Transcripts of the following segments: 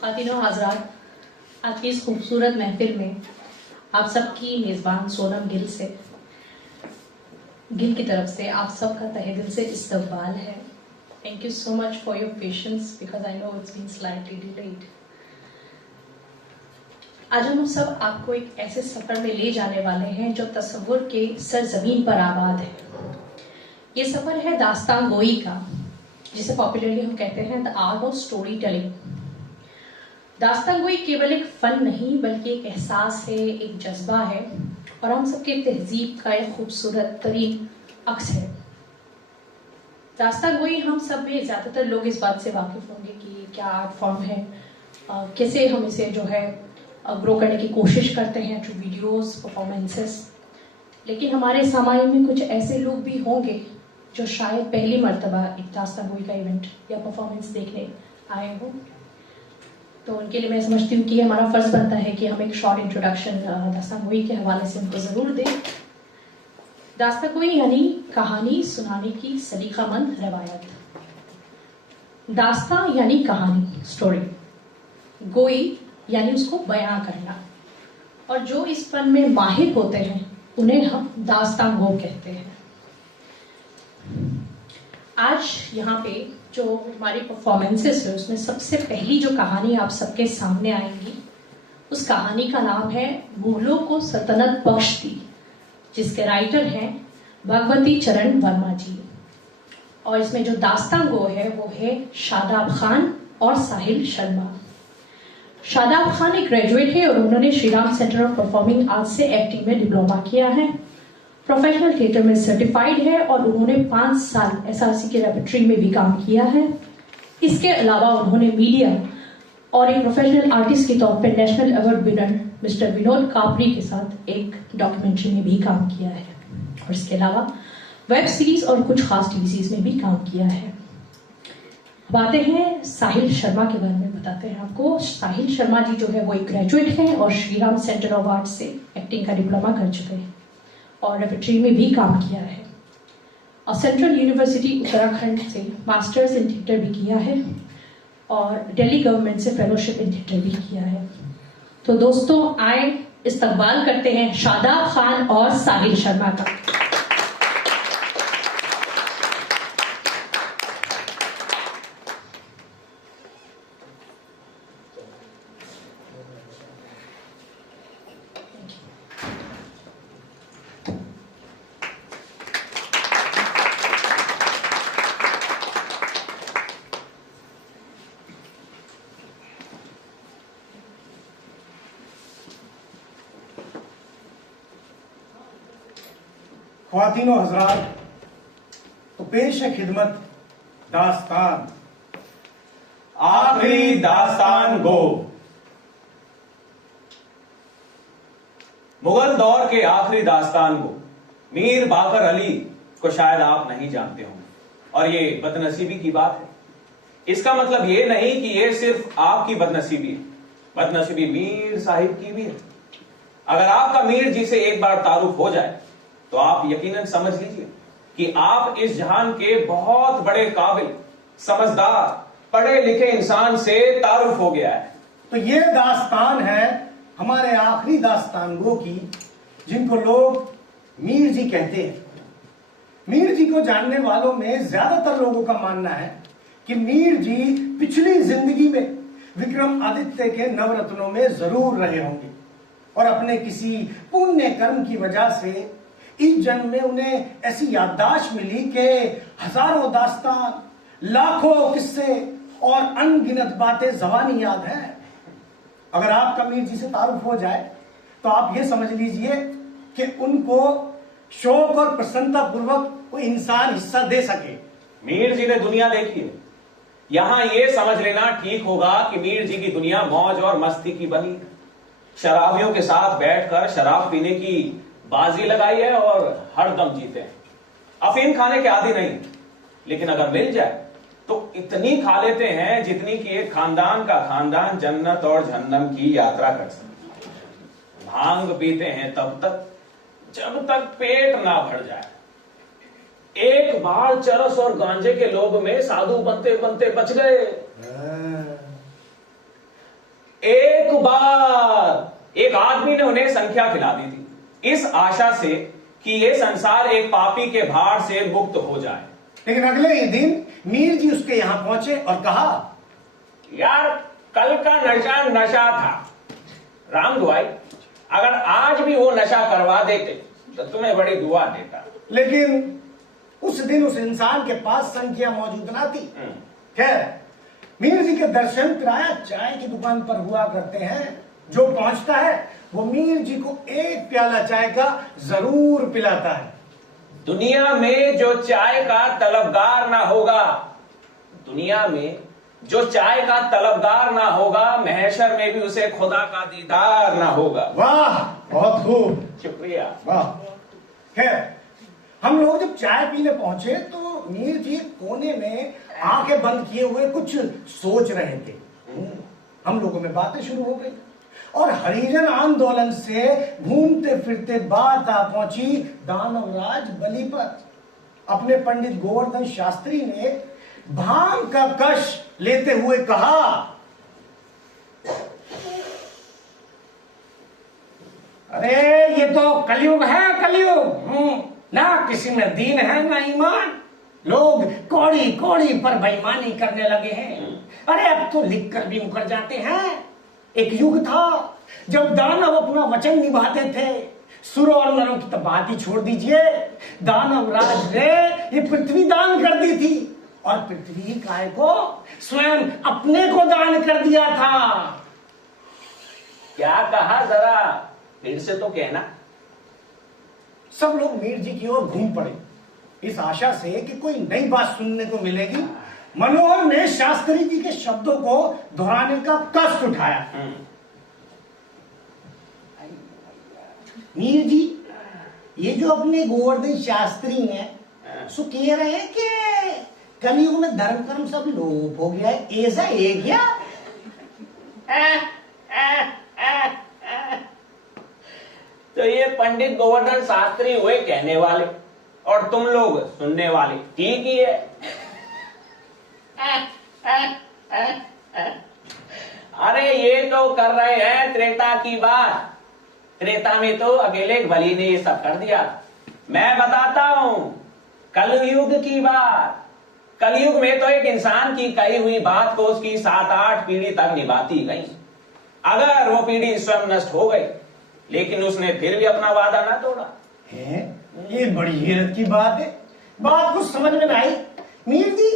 ख़वातीनो हज़रात, आज की इस खूबसूरत महफिल में आप सबकी मेज़बान सोनम गिल की तरफ से आप सबका तहे दिल से इस्तकबाल है। Thank you so much for your patience because I know it's been slightly delayed. आज हम सब आपको एक ऐसे सफ़र में ले जाने वाले हैं जो तसव्वुर के सरजमीन पर आबाद है। ये सफ़र है दास्तान गोई का, जिसे पॉपुलरली हम कहते हैं the art of story telling. दास्तान गोई केवल एक फन नहीं बल्कि एक एहसास है, एक जज्बा है और हम सबके तहजीब का एक खूबसूरत तरीन अक्स है। दास्तान गोई हम सब में ज़्यादातर लोग इस बात से वाकिफ़ होंगे कि क्या आर्ट फॉर्म है, कैसे हम इसे जो है ग्रो करने की कोशिश करते हैं थ्रू वीडियोस, परफॉर्मेंसेस। लेकिन हमारे समाज में कुछ ऐसे लोग भी होंगे जो शायद पहली मर्तबा एक दास्तान गोई का इवेंट या परफॉर्मेंस देखने आए हों। तो उनके लिए मैं समझती हूँ कि हमारा फ़र्ज़ बनता है कि हम एक शॉर्ट इंट्रोडक्शन दास्तान गोई के हवाले से उनको ज़रूर दें। दास्तान गोई यानी कहानी सुनाने की सलीकामंद रवायत। दास्तां यानी कहानी, स्टोरी। गोई यानी उसको बयां करना। और जो इस फन में माहिर होते हैं उन्हें हम दास्तान गो कहते हैं। आज यहाँ पे जो हमारी परफॉर्मेंसेस है उसमें सबसे पहली जो कहानी आप सबके सामने आएंगी उस कहानी का नाम है मुगलों को सल्तनत बख्श दी, जिसके राइटर हैं भगवती चरण वर्मा जी। और इसमें जो दास्तान गो है वो है शादाब खान और साहिल शर्मा। शादाब खान एक ग्रेजुएट है और उन्होंने Shri Ram centre of performing arts से एक्टिंग में डिप्लोमा किया है। प्रोफेशनल थिएटर में सर्टिफाइड है और उन्होंने 5 साल एसआरसी के रेपर्टरी में भी काम किया है। इसके अलावा उन्होंने मीडिया और एक प्रोफेशनल आर्टिस्ट के तौर पर national award winner mister Vinod कापरी के साथ एक डॉक्यूमेंट्री में भी काम किया है और इसके अलावा वेब सीरीज और कुछ खास टीवी सीरीज में भी काम किया है। बातें हैं साहिल शर्मा के बारे में, बताते हैं आपको। साहिल शर्मा जी जो है वो एक ग्रेजुएट हैं और Shri Ram centre of arts से एक्टिंग का डिप्लोमा कर चुके हैं और रेपर्टरी में भी काम किया है और सेंट्रल यूनिवर्सिटी उत्तराखंड से मास्टर्स इन थिएटर भी किया है और दिल्ली गवर्नमेंट से फेलोशिप इन थिएटर भी किया है। तो दोस्तों आए इस्तकबाल करते हैं शादाब खान और साहिल शर्मा का। ख्वातीनो हज़रात, तो पेश है खिदमत दास्तान, आखिरी दास्तान गो। मुगल दौर के आखिरी दास्तान गो मीर बाकर अली को शायद आप नहीं जानते होंगे और ये बदनसीबी की बात है। इसका मतलब ये नहीं कि ये सिर्फ आपकी बदनसीबी है, बदनसीबी मीर साहिब की भी है। अगर आपका मीर जी से एक बार तारुफ हो जाए तो आप यकीनन समझ लीजिए कि आप इस जहान के बहुत बड़े काबिल, समझदार, पढ़े लिखे इंसान से तारुफ हो गया है। तो ये दास्तान है हमारे आखिरी दास्तानगो की, जिनको लोग मीर जी कहते हैं। मीर जी को जानने वालों में ज्यादातर लोगों का मानना है कि मीर जी पिछली जिंदगी में विक्रमादित्य के नवरत्नों में जरूर रहे होंगे और अपने किसी पुण्य कर्म की वजह से इस जन्म में उन्हें ऐसी याददाश्त मिली कि हजारों दास्तान, लाखों किस्से और अनगिनत बातें ज़बानी याद है। अगर आपका मीर जी से तारुफ हो जाए तो आप ये समझ लीजिए कि उनको शौक और प्रसन्नता पूर्वक कोई इंसान हिस्सा दे सके। मीर जी ने दुनिया देखी है। यहां यह समझ लेना ठीक होगा कि मीर जी की दुनिया मौज और मस्ती की बनी है। शराबियों के साथ बैठकर शराब पीने की बाजी लगाई है और हर दम जीते हैं। अफीम खाने के आदी नहीं, लेकिन अगर मिल जाए तो इतनी खा लेते हैं जितनी कि एक खानदान का खानदान जन्नत और जहन्नम की यात्रा कर सकते। भांग पीते हैं तब तक जब तक पेट ना भर जाए। एक बार चरस और गांजे के लोभ में साधु बनते बनते बच गए। उन्हें संख्या खिला दी थी, इस आशा से कि ये संसार एक पापी के भार से मुक्त हो जाए। लेकिन अगले ही दिन मीर जी उसके यहां पहुंचे और कहा, यार कल का नशा नशा था, राम दुआई, अगर आज भी वो नशा करवा देते तो तुम्हें बड़ी दुआ देता। लेकिन उस दिन उस इंसान के पास संख्या मौजूद ना थी। खैर, मीर जी के दर्शन किराया चाय की दुकान पर हुआ करते हैं। जो पहुंचता है वो मीर जी को एक प्याला चाय का जरूर पिलाता है। दुनिया में जो चाय का तलबगार ना होगा, दुनिया में जो चाय का तलबगार ना होगा, महशर में भी उसे खुदा का दीदार ना होगा। वाह, बहुत खूब, शुक्रिया। वाह। खैर, हम लोग जब चाय पीने पहुंचे तो मीर जी कोने में आंखें बंद किए हुए कुछ सोच रहे थे। हम लोगों में बातें शुरू हो गई और हरिजन आंदोलन से घूमते फिरते बात आ पहुंची दानवराज बलि पर। अपने पंडित गोवर्धन शास्त्री ने भांग का कश लेते हुए कहा, अरे ये तो कलयुग है, कलयुग। ना किसी में दीन है ना ईमान। लोग कौड़ी कौड़ी पर बेईमानी करने लगे हैं। अरे अब तो लिख कर भी मुकर जाते हैं। एक युग था जब दानव अपना वचन निभाते थे। सुरों और नरों की तो बात ही छोड़ दीजिए, दानव राज ने ये पृथ्वी दान कर दी थी और पृथ्वी काय को स्वयं अपने को दान कर दिया था। क्या कहा, जरा फिर से तो कहना। सब लोग मीर जी की ओर घूम पड़े, इस आशा से कि कोई नई बात सुनने को मिलेगी। मनोहर ने शास्त्री जी के शब्दों को दोहराने का कष्ट उठाया। मीर जी, ये जो अपने गोवर्धन शास्त्री हैं, सो कह रहे हैं कि कलयुग में धर्म कर्म सब लोप हो गया है, ऐसा है क्या? तो ये पंडित गोवर्धन शास्त्री हुए कहने वाले और तुम लोग सुनने वाले, ठीक ही है। अरे ये तो कर रहे हैं त्रेता की बात। त्रेता में तो अकेले बलि ने ये सब कर दिया। मैं बताता हूं कलयुग की बात। कलयुग में तो एक इंसान की कही हुई बात को उसकी 7-8 पीढ़ी तक निभाती गई। अगर वो पीढ़ी स्वयं नष्ट हो गई, लेकिन उसने फिर भी अपना वादा ना तोड़ा। है? ये बड़ी हैरत की बात है। बात कुछ समझ में नहीं। मीर जी,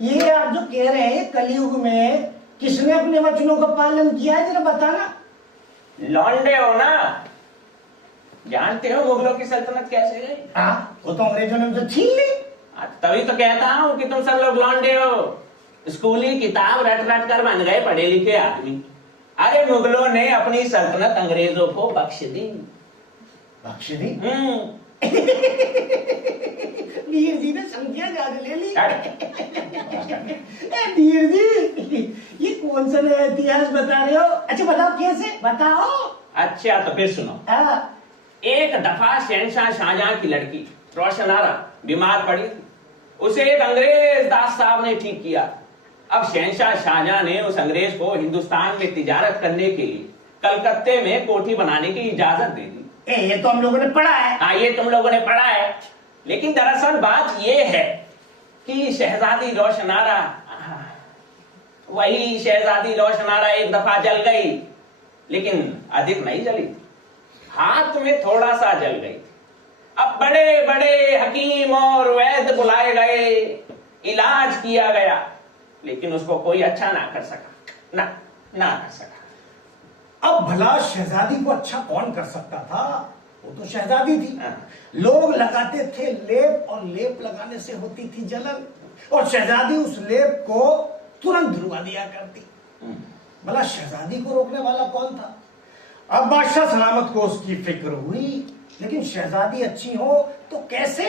ये आप जो कह रहे हैं कलयुग में किसने अपने वचनों का पालन किया है, जरा बताना। लौंडे हो ना, जानते हो मुगलों की सल्तनत कैसे गई? हाँ, वो तो अंग्रेजों ने मुझे छीन ली। तभी तो कहता हूं कि तुम सब लोग लौंडे हो। स्कूली किताब रट रट कर बन गए पढ़े लिखे आदमी। अरे मुगलों ने अपनी सल्तनत अंग्रेजों को बख्श दी। बख्श दी? मीर जी ने संख्या ज्यादा ले ली। मीर जी, ये कौन सा नया इतिहास बता रहे हो? अच्छा बताओ, कैसे बताओ। अच्छा तो फिर सुनो। एक दफा शहंशाह शाहजहां की लड़की रोशनारा बीमार पड़ी थी। उसे एक अंग्रेज दास साहब ने ठीक किया। अब शहंशाह शाहजहां ने उस अंग्रेज को हिंदुस्तान में तिजारत करने के लिए कलकत्ते में कोठी बनाने की इजाजत दे दी। ये तो हम लोगों ने पढ़ा है। हाँ, ये तुम लोगों ने पढ़ा है। लेकिन दरअसल बात ये है कि शहजादी रोशनारा, वही शहजादी रोशनारा एक दफा जल गई, लेकिन अधिक नहीं जली, हाथ में थोड़ा सा जल गई। अब बड़े बड़े हकीम और वैद्य बुलाए गए, इलाज किया गया, लेकिन उसको कोई अच्छा ना कर सका, ना कर सका। अब भला शहजादी को अच्छा कौन कर सकता था? वो तो शहजादी थी। लोग लगाते थे लेप, और लेप लगाने से होती थी जलन, और शहजादी उस लेप को तुरंत धुलवा दिया करती। भला शहजादी को रोकने वाला कौन था? अब बादशाह सलामत को उसकी फिक्र हुई, लेकिन शहजादी अच्छी हो तो कैसे?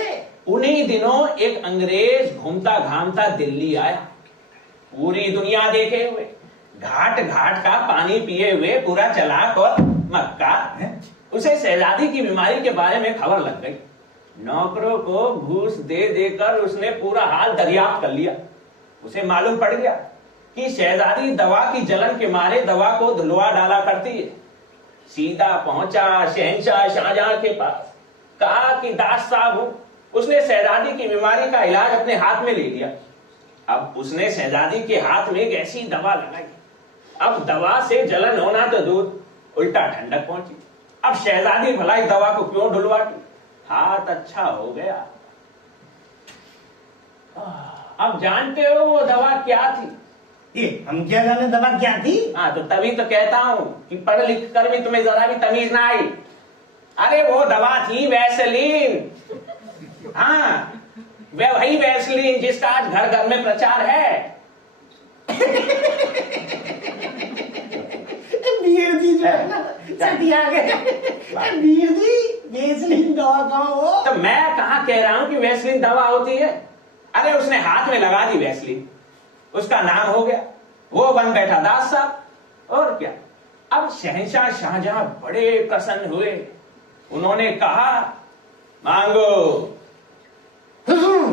उन्हीं दिनों एक अंग्रेज घूमता घामता दिल्ली आया, पूरी दुनिया देखे हुए, घाट घाट का पानी पिए हुए, पूरा चलाक और मक्का। उसे शहजादी की बीमारी के बारे में खबर लग गई। नौकरों को घूस दे देकर उसने पूरा हाल दरियाफ्त कर लिया। उसे मालूम पड़ गया कि शहजादी दवा की जलन के मारे दवा को धुलवा डाला करती है। सीधा पहुंचा शहंशाह शाहजहां के पास, कहा कि दास साहब हूं। उसने शहजादी की बीमारी का इलाज अपने हाथ में ले लिया। अब उसने शहजादी के हाथ में एक ऐसी दवा लगाई, अब दवा से जलन होना तो दूर, उल्टा ठंडक पहुंची। अब शहजादी भला इस दवा को क्यों ढुलवाती, हाथ अच्छा हो गया। अब जानते हो वो दवा क्या थी? ये हम क्या जाने दवा क्या थी? हाँ, तो तभी तो कहता हूं कि पढ़ लिख कर भी तुम्हें जरा भी तमीज ना आई। अरे वो दवा थी वैसलीन। हाँ, वही वैसलीन जिसका आज घर घर में प्रचार है। वीर जी जो है ना, सटिया गए। वीर जी वैसलीन दवा कहाँ हो? तो मैं कहाँ कह रहा हूं कि वैसलीन दवा होती है। अरे उसने हाथ में लगा दी वैसलीन, उसका नाम हो गया, वो बन बैठा दास साहब। और क्या। अब शहंशाह शाहजहां बड़े प्रसन्न हुए। उन्होंने कहा, मांगो। हुजूर,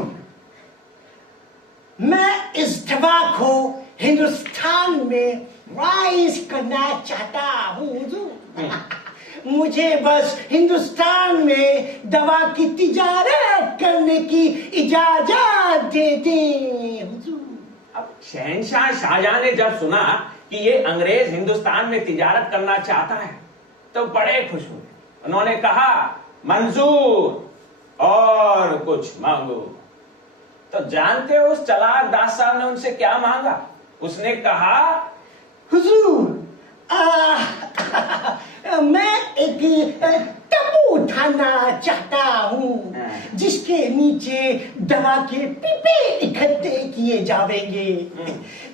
मैं इस दवा को हिंदुस्तान में राइज करना चाहता हूँ हुजूर। मुझे बस हिंदुस्तान में दवा की तिजारत करने की इजाजत दे दें हुजूर। अब शहंशाह शाहजहां ने जब सुना कि ये अंग्रेज हिंदुस्तान में तिजारत करना चाहता है तो बड़े खुश हुए। उन्होंने कहा, मंजूर, और कुछ मांगो। तो जानते हो उस चालाक दास साहब ने उनसे क्या मांगा? उसने कहा, हुजूर, मैं एक तंबू उठाना चाहता हूँ जिसके नीचे दवा के पीपे इकट्ठे किए जावेंगे।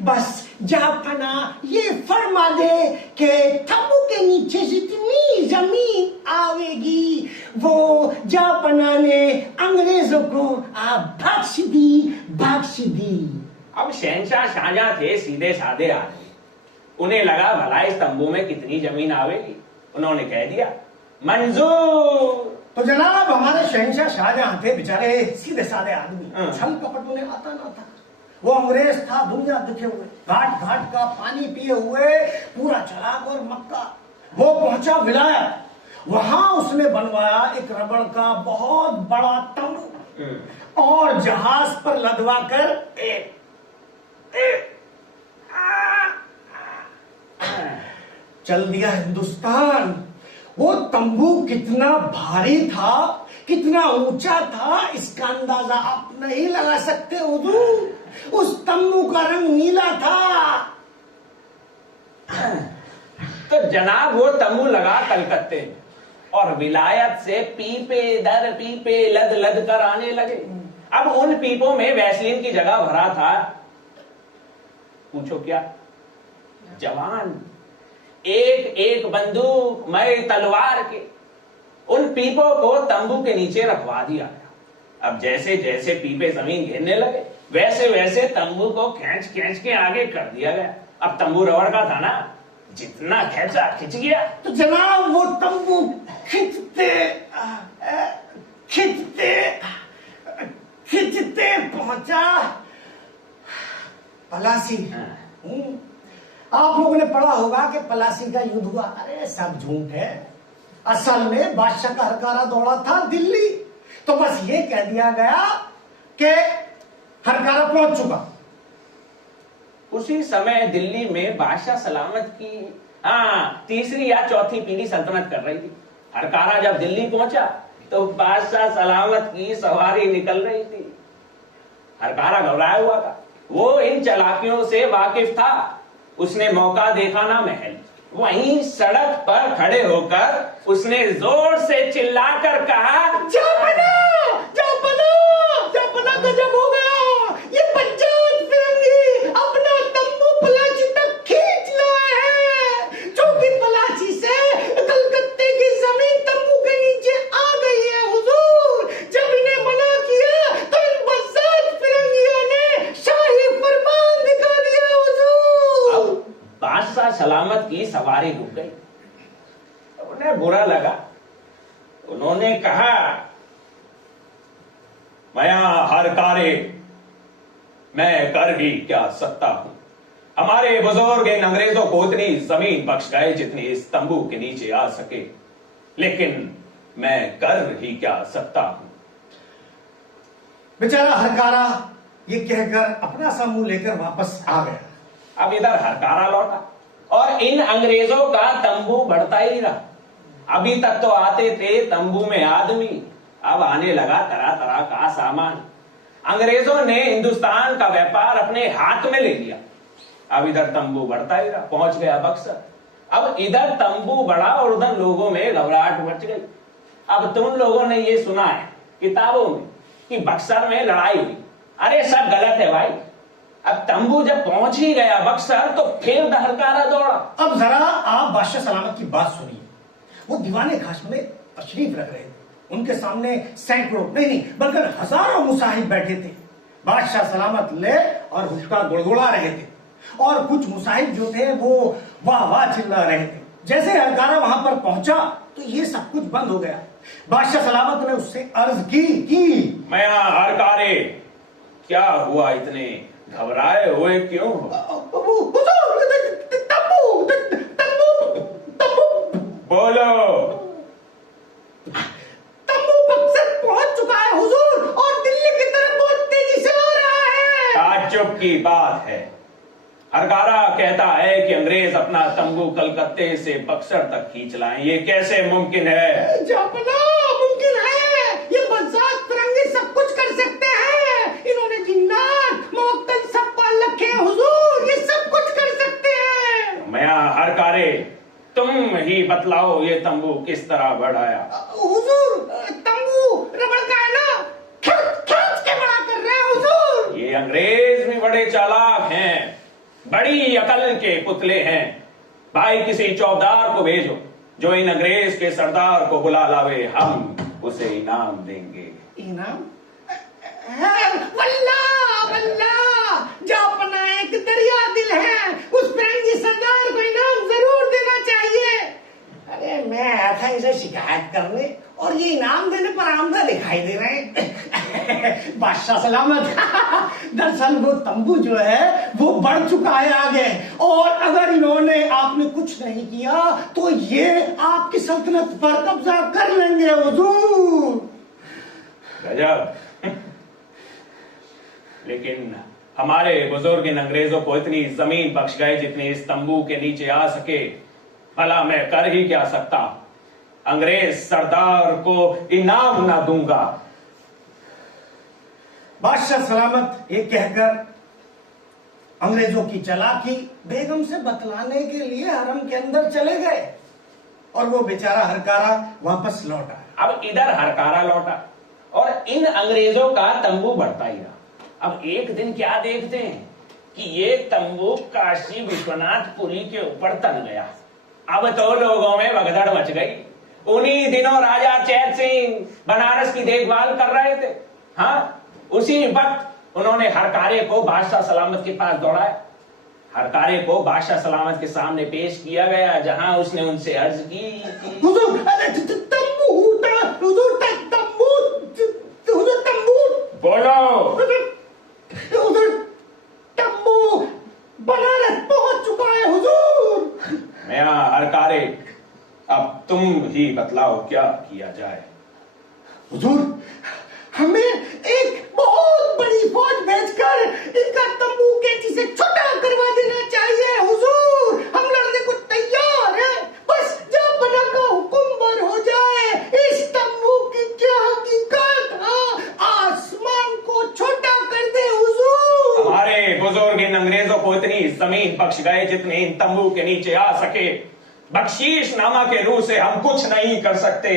बस जापना ये फरमा दे कि तंबू के नीचे जितनी जमीन आवेगी वो जापना ने अंग्रेजों को बख्श दी। अब शहंशाह शाहजहां थे सीधे साधे आदमी। उन्हें लगा भला इस तंबू में कितनी जमीन आवेगी। उन्होंने कह दिया, मंजूर। तो जनाब हमारे शहंशाह शाहजहां थे बेचारे सीधे साधे आदमी, छल कपट उन्हें आता ना था। वो अंग्रेज था दुनिया दिखे हुए, घाट घाट का पानी पिए हुए, पूरा चलाक और मक्का। वो पहुंचा विलायत, वहां उसने बनवाया एक रबड़ का बहुत बड़ा तंबू और जहाज पर लदवा कर चल दिया हिंदुस्तान। वो तंबू कितना भारी था, कितना ऊंचा था, इसका अंदाजा आप नहीं लगा सकते हुजूर। उस तंबू का रंग नीला था। तो जनाब वो तंबू लगा कलकत्ते में और विलायत से पीपे दर पीपे लद लद कर आने लगे। अब उन पीपों में वैसलीन की जगह भरा था, पूछो क्या, जवान, एक एक बंदूक मय तलवार के। उन पीपों को तंबू के नीचे रखवा दिया गया। अब जैसे जैसे पीपे जमीन घेरने लगे वैसे वैसे तंबू को खींच खींच के आगे कर दिया गया। अब तंबू रबड़ का था ना, जितना खींचा खिंच गया। तो जनाब वो तंबू खिंचते खिंचते खिंचते पहुंचा पलासी। आप लोगों ने पढ़ा होगा कि पलासी का युद्ध हुआ। अरे सब झूठ है, असल में बादशाह का हरकारा दौड़ा था दिल्ली। तो बस ये कह दिया गया कि हरकारा पहुंच चुका। उसी समय दिल्ली में बादशाह सलामत की तीसरी या चौथी पीढ़ी सल्तनत कर रही थी। हरकारा जब दिल्ली पहुंचा तो बादशाह सलामत की सवारी निकल रही थी। हरकारा घबराया हुआ था, वो इन चालाकियों से वाकिफ था। उसने मौका देखा ना महल, वहीं सड़क पर खड़े होकर उसने जोर से चिल्लाकर कहा, जापना गजब हो गया। ये पंचायत फिरंगी अपना तंबू पलाची तक खींच लाए हैं। चौकी पलाची से कलकत्ते की जमीन तंबू के नीचे आ गई है हुजूर। जब इन्हें मना किया तो इन बज़ात फिरंगियों ने शाही फरमान दिखा दिया हुजूर। अब बादशाह सलामत की सवारी रुक गई। उन्हें बुरा लगा। उन्होंने कहा, मैं हरकारे मैं कर भी क्या सकता हूं। हमारे बुजुर्ग इन अंग्रेजों को उतनी जमीन बख्श गए जितनी इस तंबू के नीचे आ सके, लेकिन मैं कर ही क्या सकता हूं। बेचारा हरकारा ये कहकर अपना सा मुंह लेकर वापस आ गया। अब इधर हरकारा लौटा और इन अंग्रेजों का तंबू बढ़ता ही रहा। अभी तक तो आते थे तंबू में आदमी, अब आने लगा तरह तरह का सामान। अंग्रेजों ने हिंदुस्तान का व्यापार अपने हाथ में ले लिया। अब इधर तंबू बढ़ता ही रहा, पहुंच गया बक्सर। अब इधर तंबू बढ़ा और उधर लोगों में घबराहट मच गई। अब तुम लोगों ने ये सुना है किताबों में कि बक्सर में लड़ाई हुई। अरे सब गलत है भाई। अब तंबू जब पहुंच ही गया बक्सर तो फिर हरकारा दौड़ा। अब जरा आप बादशाह सलामत की बात सुनिए। वो दीवाने खास में तशरीफ रख रहे थे। उनके सामने सैकड़ों नहीं बल्कि हजारों मुसाहिब बैठे थे। बादशाह सलामत ले और हुक्का गुड़गुड़ा रहे थे और कुछ मुसाहिब जो थे वो वाह वाह चिल्ला रहे थे। जैसे हरकारा वहां पर पहुंचा तो ये सब कुछ बंद हो गया। बादशाह सलामत ने उससे अर्ज की मैं हरकारे, क्या हुआ, इतने घबराए हुए क्यों हो? बोलो। तंबू बक्सर पहुंच चुका है हुजूर और दिल्ली की तरफ बहुत तेजी से आ रहा है। ताज्जुब की बात है। हरकारा कहता है कि अंग्रेज अपना तंबू कलकत्ते से बक्सर तक खींच लाएं। ये कैसे मुमकिन है? जापना मुमकिन है। ये बजात फिरंगी सब कुछ कर सकते हैं। इन्होंने जिन्नात मुवक्किल सब पाल रखे हैं हुजूर। ये सब कुछ कर सकते हैं। मैं हरकारे, तुम ही बतलाओ ये तंबू किस तरह बढ़ाया? हुजूर तंबू रबड़ का है ना, खींच के बड़ा कर रहे हैं हुजूर। ये अंग्रेज भी बड़े चालाक हैं, बड़ी अकल के पुतले हैं। भाई किसी चौबदार को भेजो जो इन अंग्रेज के सरदार को बुला लावे, हम उसे इनाम देंगे। इनाम? वल्लाह वल्लाह, जापना एक दरिया दिल है। उस फिरंगी सरदार को इनाम जरूर देना चाहिए। अरे मैं आया था इसे शिकायत करने और ये इनाम देने पर आमदा दिखाई दे रहे हैं। बादशाह सलामत, दरअसल वो तंबू जो है वो बढ़ चुका है आगे, और अगर इन्होंने आपने कुछ नहीं किया तो ये आपकी सल्तनत पर कब्जा कर लेंगे हुजूर। गजब। लेकिन हमारे बुजुर्ग इन अंग्रेजों को इतनी जमीन बख्श गए जितनी इस तंबू के नीचे आ सके। भला मैं कर ही क्या सकता? अंग्रेज सरदार को इनाम ना दूंगा। बादशाह सलामत ये कहकर अंग्रेजों की चालाकी बेगम से बतलाने के लिए हरम के अंदर चले गए और वो बेचारा हरकारा वापस लौटा। अब इधर हरकारा लौटा और इन अंग्रेजों का तंबू बढ़ता ही रहा। अब एक दिन क्या देखते हैं कि ये तंबू काशी विश्वनाथ पुरी के ऊपर तन गया। अब तो लोगों में भगदड़ मच गई। उन्हीं दिनों राजा चैत सिंह बनारस की देखभाल कर रहे थे। हाँ, उसी वक्त उन्होंने हरकारे को बादशाह सलामत के पास दौड़ाया। हरकारे को बादशाह सलामत के सामने पेश किया गया, जहां उसने उनसे अर्ज की हुजूर तंबू, हुजूर तंबू, हुजूर तंबू, बोलो। हुजूर तंबू बनारस पहुंच चुका है हुजूर। मैं हरकारे, अब तुम ही बतलाओ क्या किया जाए? हुजूर हमें एक बहुत बड़ी फौज भेजकर इनका तंबू कैंची से छोटा करवा देना चाहिए हुजूर। हम लड़ने को तैयार हैं, बस जापना का हुक्म बर हो जाए। इस तंबू की क्या हकीकत, आसमान को छोटा कर दे हुजूर। हमारे बुजुर्ग इन अंग्रेजों को इतनी जमीन बख्श गए जितने इन तंबू के नीचे आ सके। बख्शीश नामा के रूह से हम कुछ नहीं कर सकते।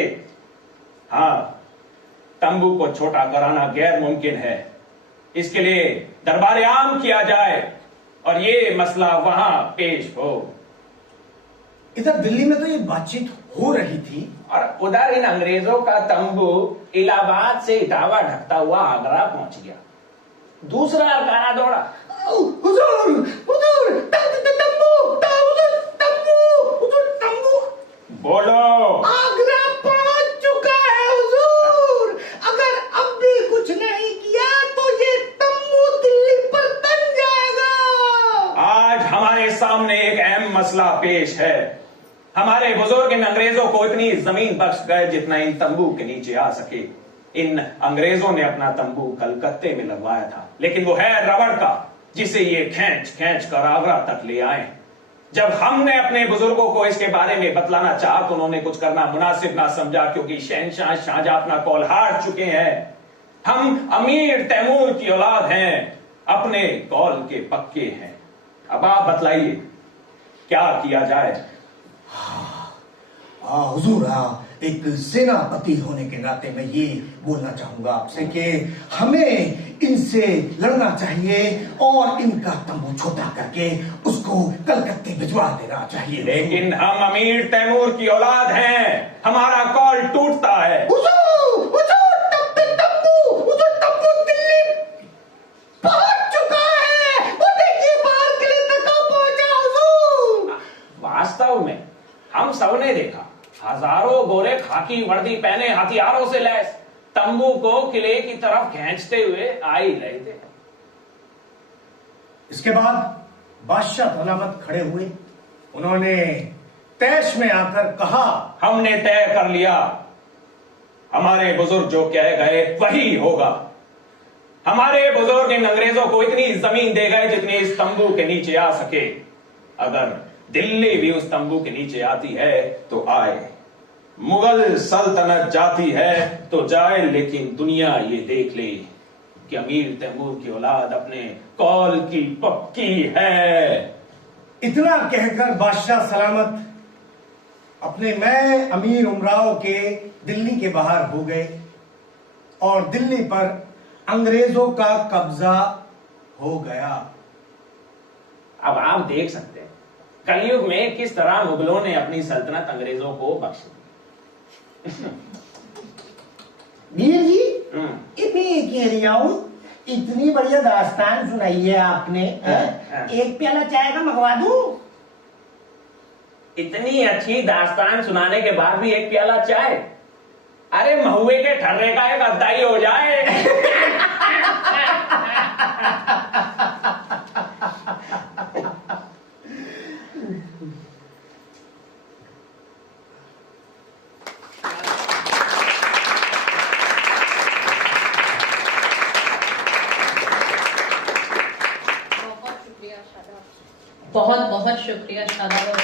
हाँ, तंबू को छोटा कराना गैर मुमकिन है। इसके लिए दरबार आम किया जाए और ये मसला वहां पेश हो। इधर दिल्ली में तो ये बातचीत हो रही थी और उधर इन अंग्रेजों का तंबू इलाहाबाद से इटावा ढकता हुआ आगरा पहुंच गया। दूसरा हरकारा दौड़ा। हुजूर, हुजूर तंबू, हुजूर तंबू, बोलो। आगरा पहुंच चुका है हुजूर। अगर अब भी कुछ नहीं किया तो ये तंबू दिल्ली पर तन जाएगा। आज अहम मसला पेश है। हमारे बुजुर्ग इन अंग्रेजों को इतनी जमीन बख्श गए जितना इन तंबू के नीचे आ सके। इन अंग्रेजों ने अपना तंबू कलकत्ते में लगवाया था, लेकिन वो है रबड़ का, जिसे ये खींच खींच कर आगरा तक ले आए। जब हमने अपने बुजुर्गों को इसके बारे में बतलाना चाहा तो उन्होंने कुछ करना मुनासिब ना समझा, क्योंकि शहनशाह शाहजहां अपना कौल हार चुके हैं। हम अमीर तैमूर की औलाद हैं, अपने कौल के पक्के हैं। अब आप बतलाइए क्या किया जाए। हुजूर, एक सेनापति होने के नाते मैं ये बोलना चाहूंगा आपसे कि हमें इनसे लड़ना चाहिए और इनका तंबू छोटा करके उसको कलकत्ते भिजवा देना चाहिए। लेकिन हम अमीर तैमूर की औलाद हैं, हमारा कॉल टूटता है। तंबू दिल्ली पहुंच चुका है, वो देखिए बाहर किले तक पहुंचा हुजूर। वास्तव में हम सबने देखा, हजारों गोरे खाकी वर्दी पहने हथियारों से लैस तंबू को किले की तरफ खींचते हुए आ ही रहे थे। इसके बाद बादशाह सलामत खड़े हुए। उन्होंने तैश में आकर कहा, हमने तय कर लिया, हमारे बुजुर्ग जो कह गए वही होगा। हमारे बुजुर्ग इन अंग्रेजों को इतनी जमीन दे गए जितनी इस तंबू के नीचे आ सके। अगर दिल्ली भी उस तंबू के नीचे आती है तो आए, मुगल सल्तनत जाती है तो जाए, लेकिन दुनिया ये देख ले कि अमीर तैमूर की औलाद अपने कौल की पक्की है। इतना कहकर बादशाह सलामत अपने मैं अमीर उमराव के दिल्ली के बाहर हो गए और दिल्ली पर अंग्रेजों का कब्जा हो गया। अब आप देख सकते हैं कलयुग में किस तरह मुगलों ने अपनी सल्तनत अंग्रेजों को बख्श दी। मीर जी, मैं कह रहा हूँ, इतनी बढ़िया दास्तान सुनाई है आपने। एक प्याला चाय का मंगवा दूं? इतनी अच्छी दास्तान सुनाने के बाद भी एक प्याला चाय? अरे महुए के ठर्रे का एक अद्दा ही हो जाए। बहुत बहुत शुक्रिया शादाब और